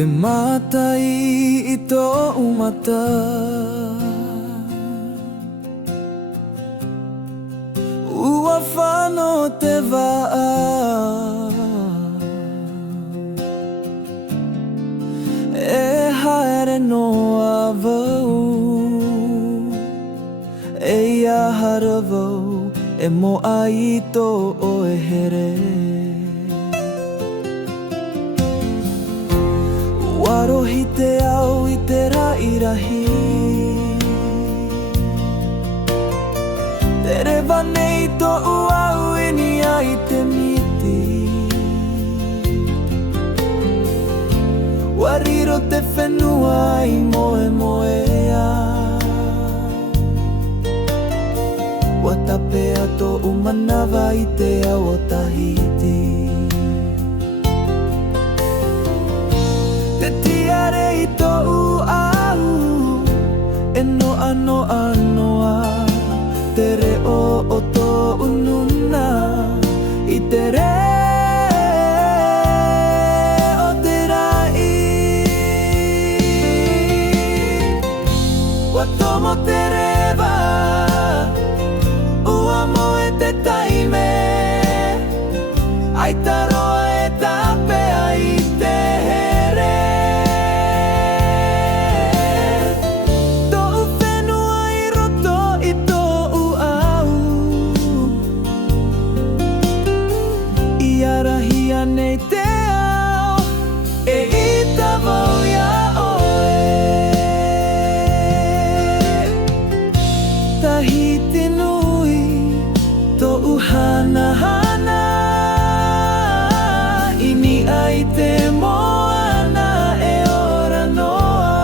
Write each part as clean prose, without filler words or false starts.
Te matai I tō umata Ua whānau te waa E haere noa wau E ia hara wau E moa I tō oe here Warohi te au I te rairahi Te rewa nei tō au ini ai te miti Wariro te whenua I moe moea Watapea tō umanawa I te ao o Tahiti Te tiare I tō au E noa noa noa Te reo o tō ununa I te re o te rai Wa tomo te rewa Ua moe te taime Ai taroa e tapea I te here Tō whenua I roto I tō au I arahia nei te ao E I tawau ia oe Tahiti nui Tō uhana hana Ini ai te moana e ora noa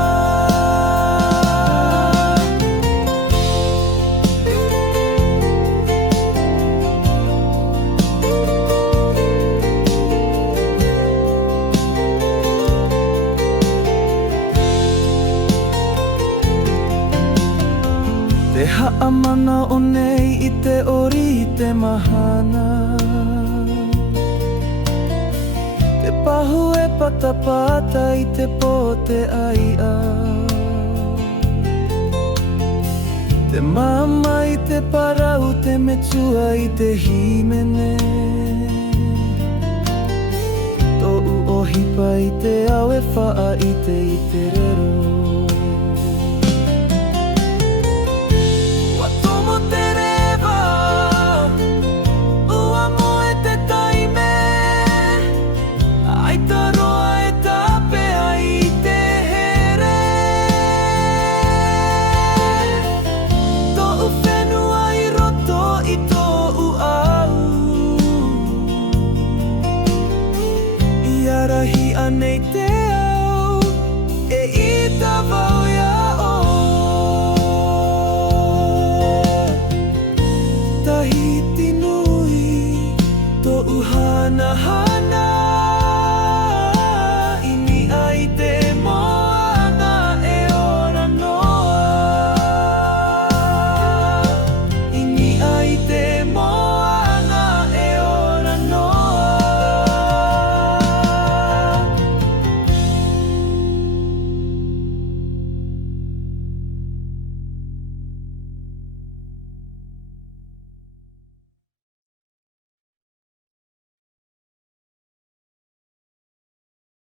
Te haamana o nei I te ori I te mahana Te pahu e patapata I te pote aia Te mama I te parau te metua I te himene Tō uohipa I te au e whaa I te rero Arahi anei te